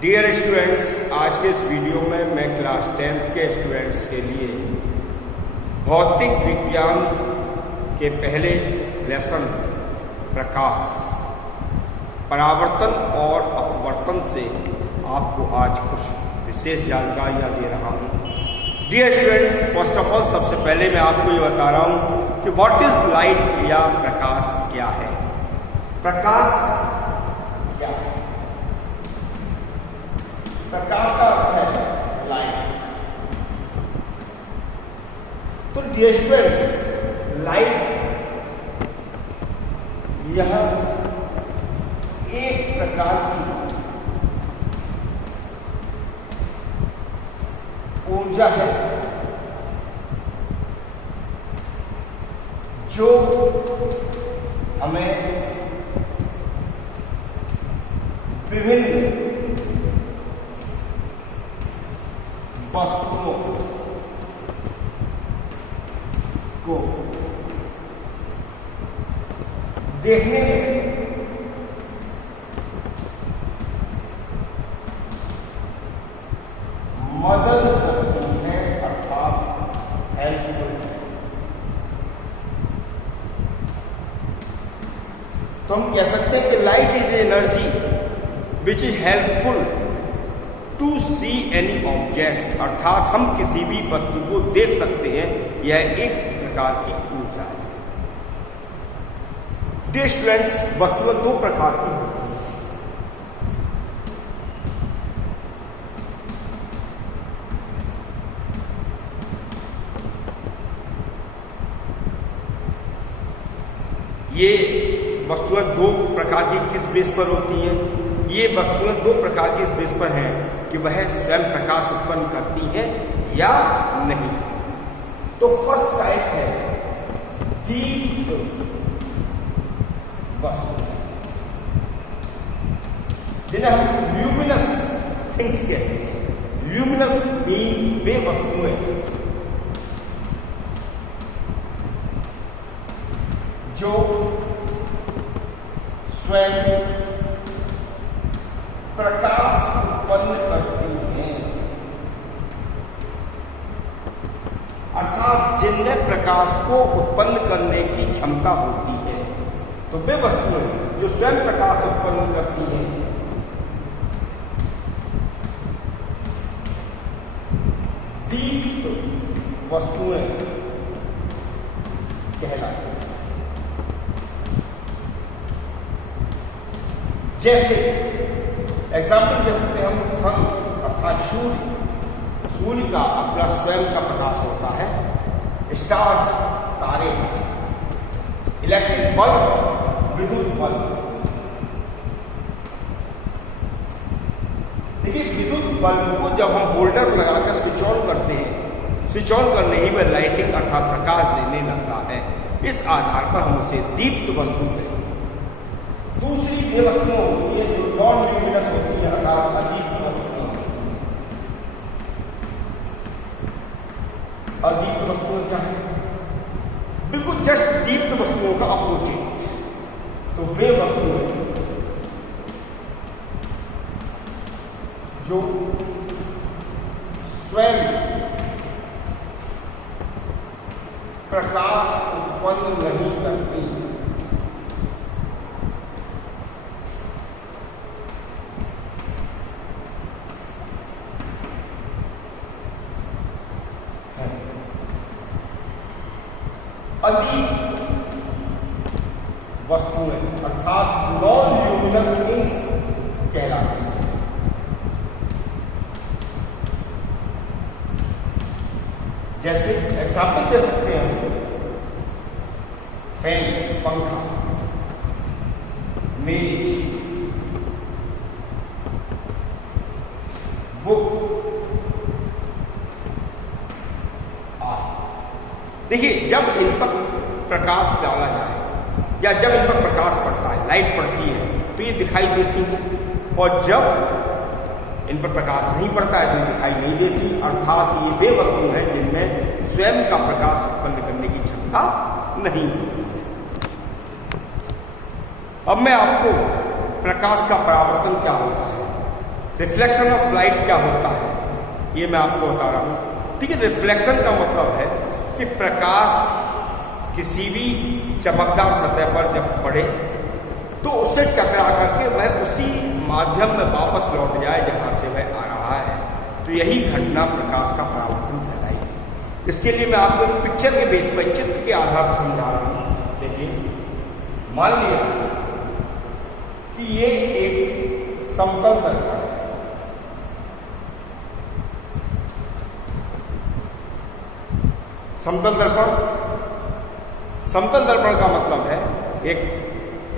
Dear students, आज के इस वीडियो में मैं क्लास 10th के स्टूडेंट्स के लिए भौतिक विज्ञान के पहले लेसन प्रकाश, परावर्तन और अपवर्तन से आपको आज कुछ विशेष जानकारियाँ दे रहा हूँ। Dear students, first of all सबसे पहले मैं आपको ये बता रहा हूँ कि व्हाट इज लाइट या प्रकाश क्या है। प्रकाश क्या है? प्रकाश का अर्थ है लाइट। तो डियर स्टूडेंट्स, लाइट यह एक प्रकार की ऊर्जा है जो हमें विभिन्न वस्तुओं को देखने में मदद करती है, अर्थात हेल्पफुल है। तो हम कह सकते हैं कि light is energy which is helpful to see any object, अर्थात हम किसी भी वस्तु को देख सकते हैं। यह एक प्रकार की ऊर्जा है। डियर स्टूडेंट्स, वस्तुएं दो प्रकार की होती हैं। ये वस्तुएं दो प्रकार की किस बेस पर होती हैं? ये वस्तुएं दो प्रकार की इस बेस पर हैं कि वह स्वयं प्रकाश उत्पन्न करती हैं या नहीं। तो फर्स्ट टाइप है दीप्त वस्तु, जिन्हें हम ल्यूमिनस थिंग्स कहते हैं। ल्यूमिनस बीइंग वे वस्तुएं जो स्वयं प्रकाश उत्पन्न करती हैं, अर्थात जिनमें प्रकाश को उत्पन्न करने की क्षमता होती है। तो वे वस्तुएं जो स्वयं प्रकाश उत्पन्न करती हैं दीप्त वस्तुएं कहलाती हैं। जैसे एग्जाम्पल दे सकते हैं हम सन, अर्थात सूर्य का अपना स्वयं का प्रकाश होता है। स्टार्स, तारे, इलेक्ट्रिक बल्ब, विद्युत बल्ब। देखिए, विद्युत बल्ब को जब हम होल्डर लगाकर स्विच ऑन करते हैं, स्विच ऑन करने ही वह लाइटिंग अर्थात प्रकाश देने लगता है। इस आधार पर हम उसे दीप्त वस्तु कहते हैं। दूसरी वे वस्तुएं होती है जो नॉन ल्यूमिनस होती है, अर्थात अदीप्त वस्तुएं होती हैं। अदीप्त वस्तुएं क्या है? बिल्कुल जस्ट दीप्त वस्तुओं का अपोजिट। तो वे वस्तुएं जो स्वयं प्रकाश उत्पन्न नहीं करती, अदीप्त वस्तुएं अर्थात नॉन ल्यूमिनस थिंग्स कहलाती हैं। जैसे एग्जाम्पल दे सकते हैं हम फैन, पंखा, मेज, बुक। देखिए, जब इन पर प्रकाश डाला जाए या जब इन पर प्रकाश पड़ता है, लाइट पड़ती है, तो ये दिखाई देती है। और जब इन पर प्रकाश नहीं पड़ता है तो ये दिखाई नहीं देती। अर्थात ये वे वस्तु हैं जिनमें स्वयं का प्रकाश उत्पन्न करने की क्षमता नहीं होती है। अब मैं आपको प्रकाश का परावर्तन क्या होता है रिफ्लेक्शन ऑफ लाइट क्या होता है ये मैं आपको बता रहा हूं। ठीक है, रिफ्लेक्शन का मतलब है कि प्रकाश किसी भी चमकदार सतह पर जब पड़े तो उससे टकरा करके वह उसी माध्यम में वापस लौट जाए जहां से वह आ रहा है। तो यही घटना प्रकाश का परावर्तन कहलाएगी। इसके लिए मैं आपको एक पिक्चर के बेस पर, चित्र के आधार पर समझा रहा हूं। देखिए, मान लिया कि ये एक समतल दर्पण है। समतल दर्पण का मतलब है एक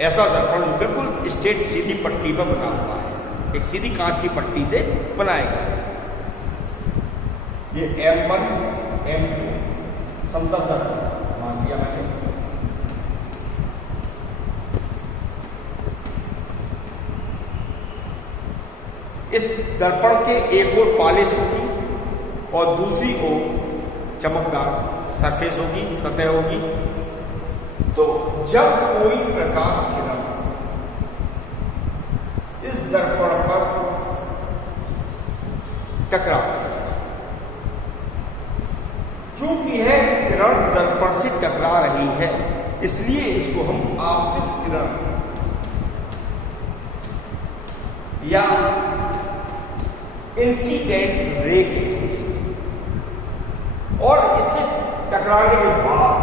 ऐसा दर्पण जो बिल्कुल स्ट्रेट सीधी पट्टी पर बना हुआ है, एक सीधी कांच की पट्टी से बनाया गया है। ये M1 M2 समतल दर्पण मान दिया मैंने। इस दर्पण के एक ओर पॉलिश होगी और दूसरी ओर चमकदार सरफेस होगी, सतह होगी। तो जब कोई प्रकाश किरण इस दर्पण पर टकराती है, चूंकि यह किरण दर्पण से टकरा रही है इसलिए इसको हम आपतित किरण या इंसिडेंट रे कहेंगे। और इससे टकराने के बाद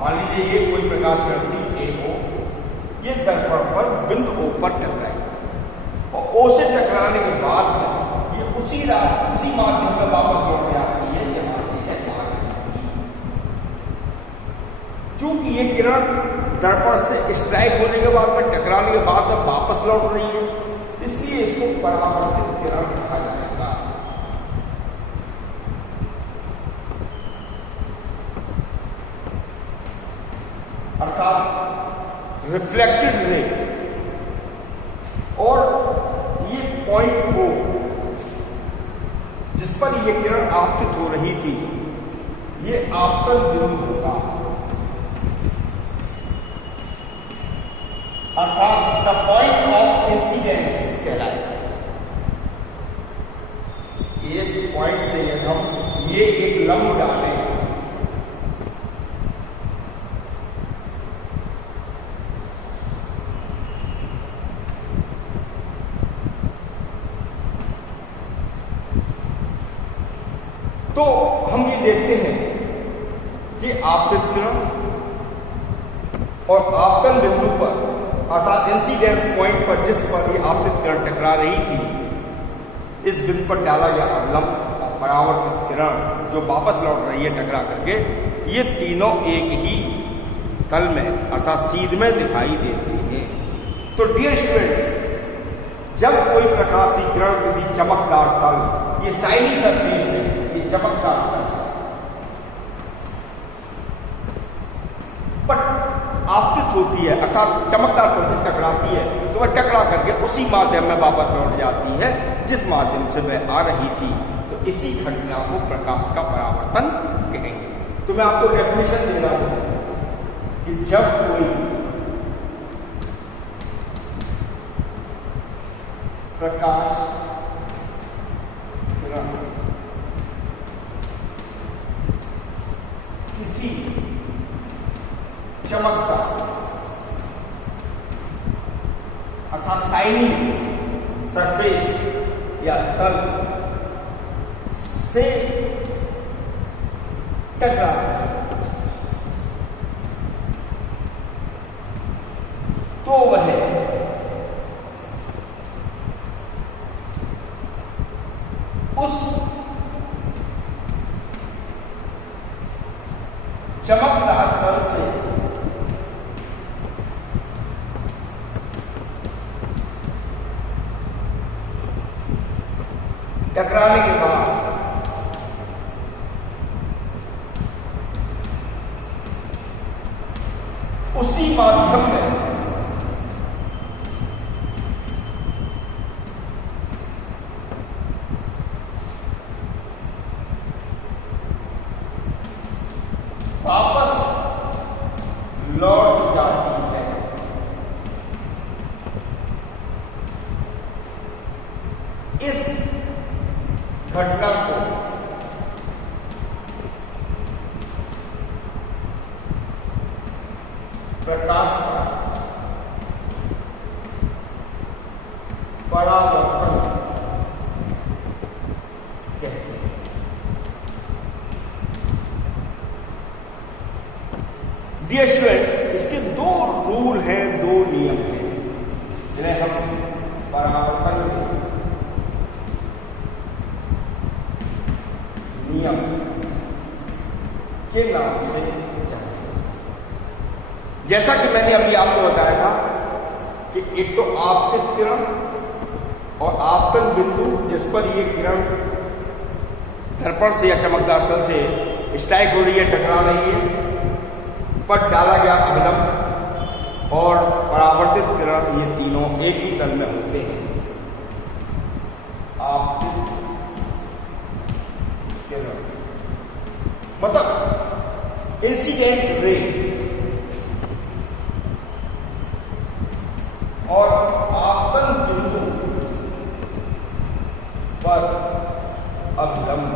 मान लीजिए ये कोई प्रकाश किरण थी A, ये दर्पण पर बिंदु O पर टकराई और O से टकराने के बाद ये उसी माध्यम में वापस लौट जाती है जहां से है आ रही थी। चूंकि ये किरण दर्पण से स्ट्राइक होने के बाद में, टकराने के बाद में वापस लौट रही है, इसलिए इसको परावर्तित किरण कहा जाएगा। अर्थात रिफ्लेक्टेड रे। और ये पॉइंट O जिस पर ये किरण आपतित हो रही थी, ये आपतन बिंदु होगा। अर्थात द पॉइंट ऑफ इंसिडेंस कहलाएगा। इस पॉइंट से हम ये एक लंब डालें तो हम ये देखते हैं कि आपतित किरण और आपतन बिंदु पर, अर्थात इंसिडेंस पॉइंट पर जिस पर ये आपतित किरण टकरा रही थी, इस बिंदु पर डाला गया अवलंब और परावर्तित किरण जो वापस लौट रही है टकरा करके, ये तीनों एक ही तल में अर्थात सीध में दिखाई देते हैं। तो डियर स्टूडेंट्स, जब कोई प्रकाश की किरण किसी चमकदार तल, ये शाइनी सरफेस है, ये चमकदार तल पर आपतित होती है अर्थात चमकदार तल से टकराती है, तो वह टकरा करके उसी माध्यम में वापस लौट जाती है जिस माध्यम से वह आ रही थी। तो इसी घटना को प्रकाश का परावर्तन कहेंगे। तो मैं आपको डेफिनेशन दे रहा हूं कि जब कोई प्रकाश किसी चमकदार अर्थात शाइनी सरफेस या तल से टकराता है तो वह उस चमकदार तल से टकराने के बाद उसी माध्यम में वापस लौट जाती है। इस घटना को प्रकाश का परावर्तन कहते हैं। डियर स्टूडेंट्स, इसके दो रूल हैं, दो नियम हैं, जिन्हें हम परावर्तन नियम के नाम से जानते हैं। जैसा कि मैंने अभी आपको बताया था कि एक तो आपतित किरण और आपतन बिंदु जिस पर ये किरण दर्पण से या चमकदार तल से स्ट्राइक हो रही है, टकरा रही है, पर डाला गया अभिलंब और परावर्तित किरण, ये तीनों एक ही तल में होते हैं। आपतित किरण मतलब इंसिडेंट रे और आपतन बिंदु पर अभिलंब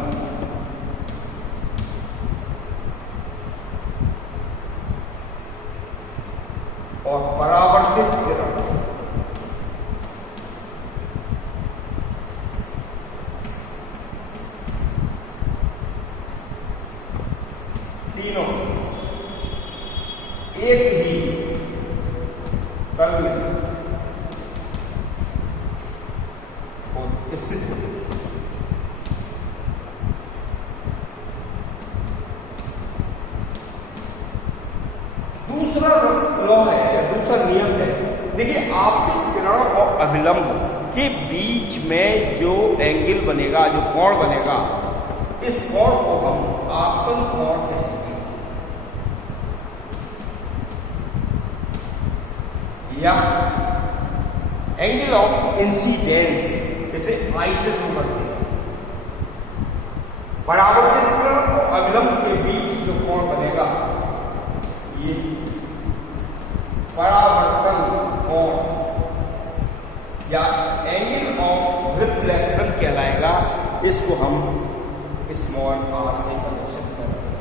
और परावर्तित किरण तीनों एक ही तल में स्थित होते हैं। दूसरा लॉ है या दूसरा नियम है, देखिए आपतित किरण और अभिलंब के बीच में जो एंगल बनेगा, जो कोण बनेगा, इस कोण को हम आपतन कोण कहेंगे या एंगल ऑफ इंसिडेंस, इसे आई से शुरू करते हैं। परावर्तित किरण और अभिलंब के बीच जो कोण बनेगा, ये परावर्तन कोण या एंगल ऑफ रिफ्लेक्शन कहलाएगा। इसको हम स्मॉल आर से प्रदर्शित करते हैं।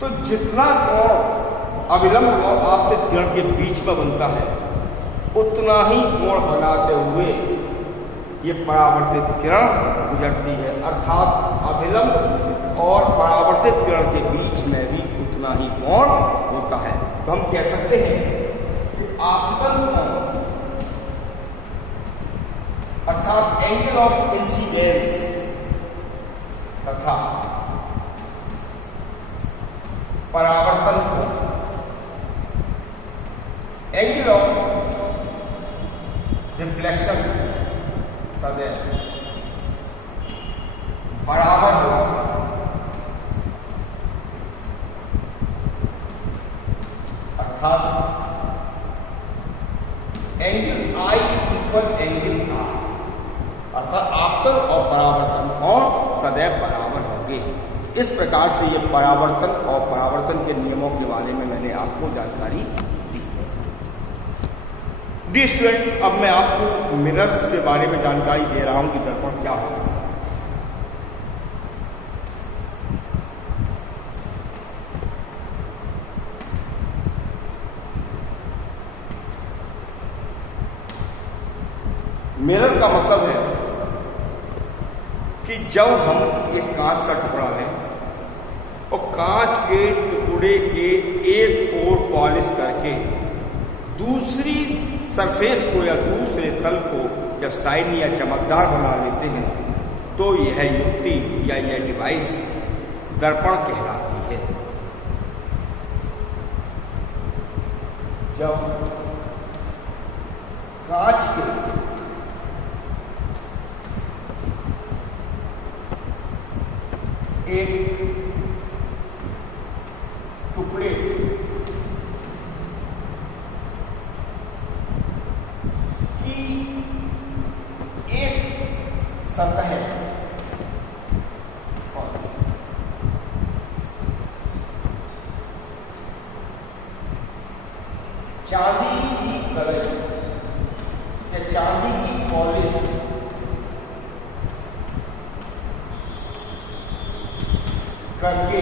तो जितना कोण अभिलंब और आपतित किरण के बीच में बनता है, उतना ही कोण बनाते हुए ये परावर्तित किरण गुजरती है, अर्थात अभिलंब और परावर्तित किरण के बीच में भी उतना ही कोण होता है। तो हम कह सकते हैं कि आपतन कोण अर्थात एंगल ऑफ इंसिडेंस तथा परावर्तन कोण एंगल ऑफ रिफ्लेक्शन सदैव बराबर होगा, अर्थात angle I equal angle R, अर्थात आपतन और परावर्तन कोण सदैव बराबर होंगे। इस प्रकार से ये परावर्तन और परावर्तन के नियमों के बारे में मैंने आपको जानकारी दी है। डियर स्टूडेंट्स, अब मैं आपको मिरर्स के बारे में जानकारी दे रहा हूं कि दर्पण क्या होता है। मिरर का मतलब है कि जब हम एक कांच का टुकड़ा लें और कांच के टुकड़े के एक ओर पॉलिश करके दूसरी सरफेस को या दूसरे तल को जब शाइनी या चमकदार बना लेते हैं, तो यह युक्ति या यह डिवाइस दर्पण कहलाती है। जब कांच के एक टुकड़े की एक सतह चांदी की कड़ाई या चांदी की पॉलिश करके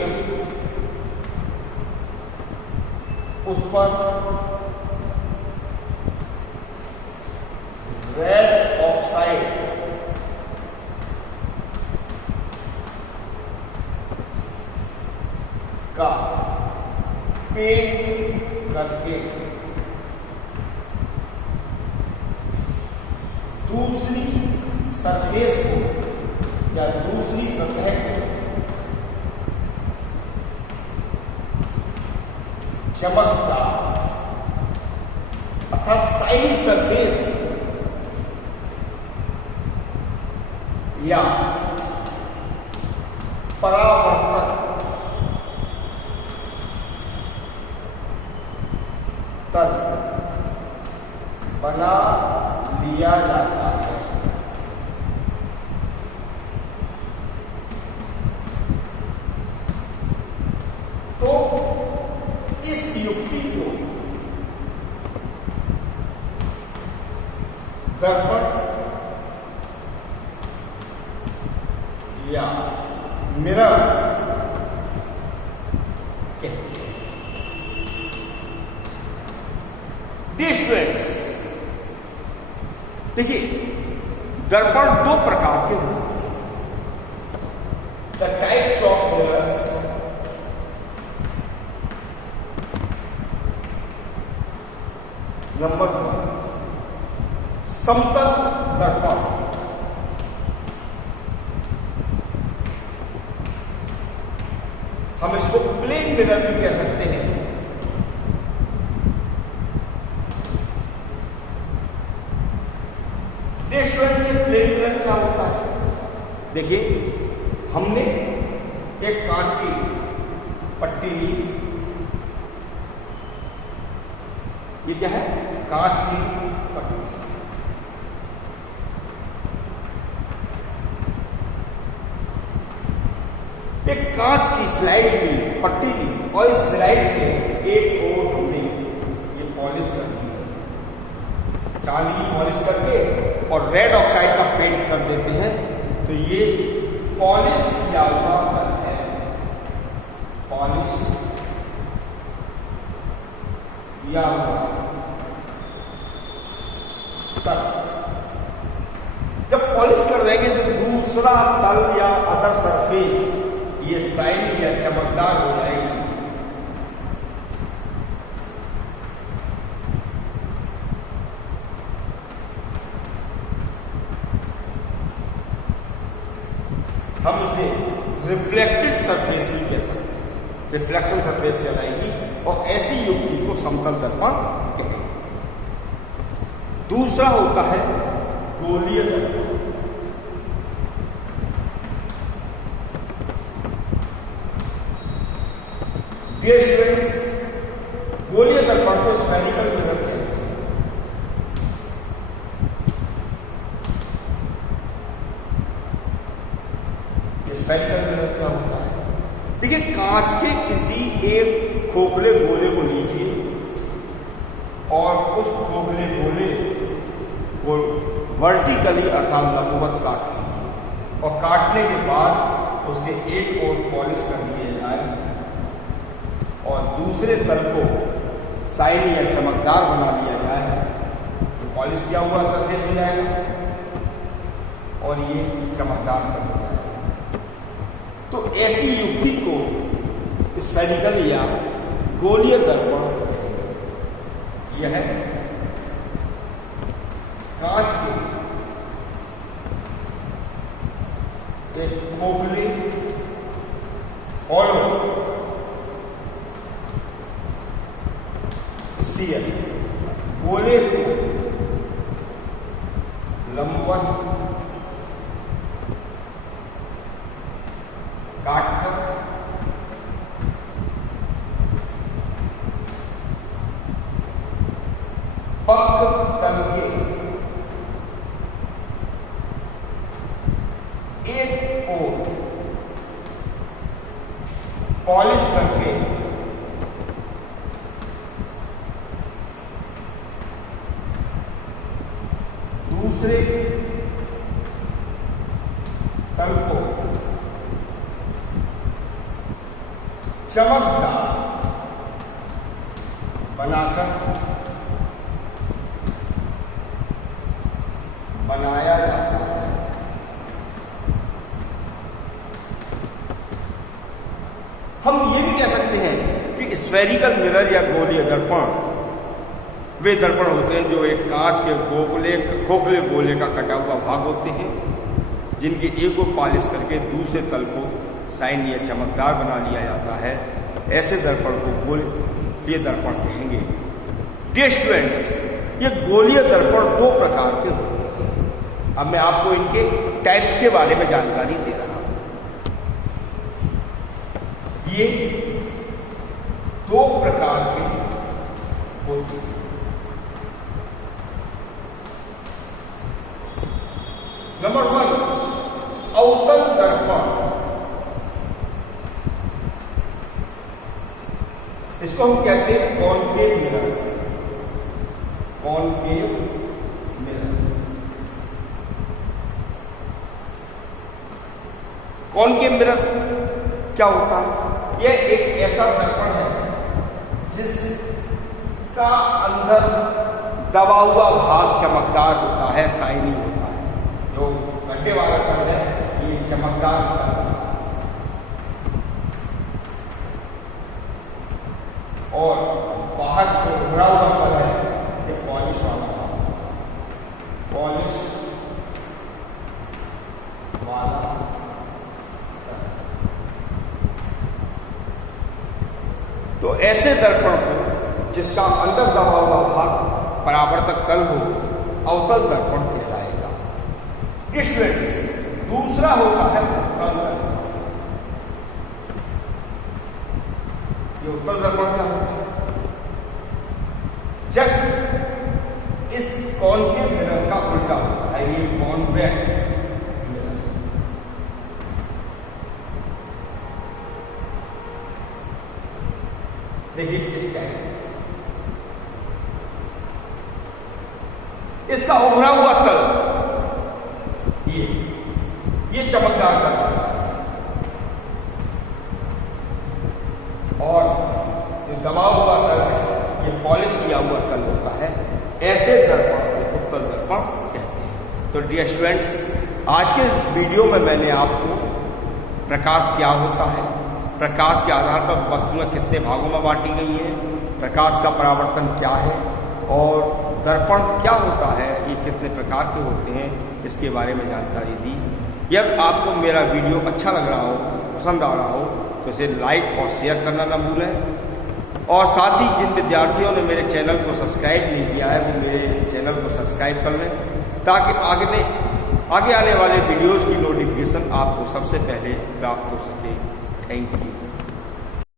उस पर रेड ऑक्साइड का पेंट करके दूसरी सरफेस को या दूसरी सतह को चमकदार अर्थात शाइनी सरफेस या परावर्तक तल बना लिया जाता है। तो इस युक्ति को दर्पण या मिरर कहते हैं। डियर स्टूडेंट्स, देखिए दर्पण दो प्रकार के होते हैं। The types of mirrors, number 1 समतल दर्पण। हम इसको प्लेन मिरर भी कह सकते हैं। स्टूडेंट से प्लेन मिरर क्या होता है? देखिए हमने एक कांच की पट्टी ली, ये क्या है? कांच की पट्टी। एक कांच की स्लाइड ली, पट्टी ली, और इस स्लाइड के एक ओर हमने ये पॉलिश कर दी, चांदी पॉलिश करके और रेड ऑक्साइड का पेंट कर देते हैं। तो ये पॉलिश किया हुआ तल है, पॉलिश किया हुआ तल। जब पॉलिश कर देंगे तो दूसरा तल या अदर सरफेस ये शाइनी या चमकदार हो जाएगी। हम इसे रिफ्लेक्टेड सरफेस भी कह सकते हैं, रिफ्लेक्शन सरफेस कहलाएगी, और ऐसी युक्ति को समतल दर्पण कहेंगे। दूसरा होता है गोलीय दर्पण। डियर स्टूडेंट्स, गोलीय दर्पण को स्फेरिकल मिरर कहते हैं। स्फेरिकल मिरर क्या होता है? देखिए कांच के किसी एक खोखले गोले को लीजिए और उस खोखले गोले को वर्टिकली अर्थात लंबवत काट लीजिए, और काटने के बाद उसके एक ओर पॉलिश कर दिया जाए और दूसरे तल को शाइनी या चमकदार बना लिया जाए, तो पॉलिश किया हुआ सरफेस हो जाएगा और ये चमकदार तल हो जाएगा। तो ऐसी युक्ति को स्फेरिकल या गोलीय दर्पण कहेंगे। यह कांच के एक खोखले हॉलो स्फीयर गोले को लंबवत काटकर पक्ष तल के एक ओर पॉलिश करके दूसरे तल को चमकदार बनाकर बनाया जाता है। हम ये भी कह सकते हैं कि स्फेरिकल मिरर या गोलीय दर्पण वे दर्पण होते हैं जो एक कांच के खोखले गोले का कटा हुआ भाग होते हैं, जिनके एक को पॉलिश करके दूसरे तल को शाइनी या चमकदार बना लिया जाता है। ऐसे दर्पण को गोलीय दर्पण कहेंगे। डियर स्टूडेंट्स, ये गोलीय दर्पण दो प्रकार के होते हैं। अब मैं आपको इनके टाइप्स के बारे में जानकारी दे रहा हूं। ये दो प्रकार के होते हैं। नंबर 1, अवतल दर्पण। इसको हम कहते हैं concave mirror. Concave mirror. Concave mirror क्या होता है? यह एक ऐसा दर्पण है जिसका अंदर दबा हुआ भाग चमकदार होता है, शाइनी होता है। जो गड्ढे वाला तल है ये चमकदार तल है, और बाहर जो उभरा हुआ तल है ये पॉलिश वाला तल, पॉलिश वाला तल। तो ऐसे दर्पण को जिसका अंदर दबा हुआ भाग परावर्तक तल हो, अवतल दर्पण कहलाएगा। स्टूडेंट्स, दूसरा होता है उत्तल दर्पण। ये उत्तल दर्पण क्या होता है? जस्ट इस कॉनकेव मिरर का उल्टा होता है। ये कॉन्वेक्स मिरर। देखिए इस टाइप, इसका उभरा हुआ तल ये चमकदार तल है, और जो दबा हुआ तल है ये पॉलिश किया हुआ तल होता है। ऐसे दर्पण को उत्तल दर्पण कहते हैं। तो डियर स्टूडेंट्स, आज के इस वीडियो में मैंने आपको प्रकाश क्या होता है, प्रकाश के आधार पर वस्तुएं कितने भागों में बांटी गई हैं, प्रकाश का परावर्तन क्या है, और दर्पण क्या होता है, ये कितने प्रकार के होते हैं, इसके बारे में जानकारी दी। यदि आपको मेरा वीडियो अच्छा लग रहा हो, पसंद आ रहा हो, तो इसे लाइक और शेयर करना ना भूलें। और साथ ही जिन विद्यार्थियों ने मेरे चैनल को सब्सक्राइब नहीं किया है वो मेरे चैनल को सब्सक्राइब कर लें, ताकि आगे आने वाले वीडियोज़ की नोटिफिकेशन आपको सबसे पहले प्राप्त हो सके। Thank you.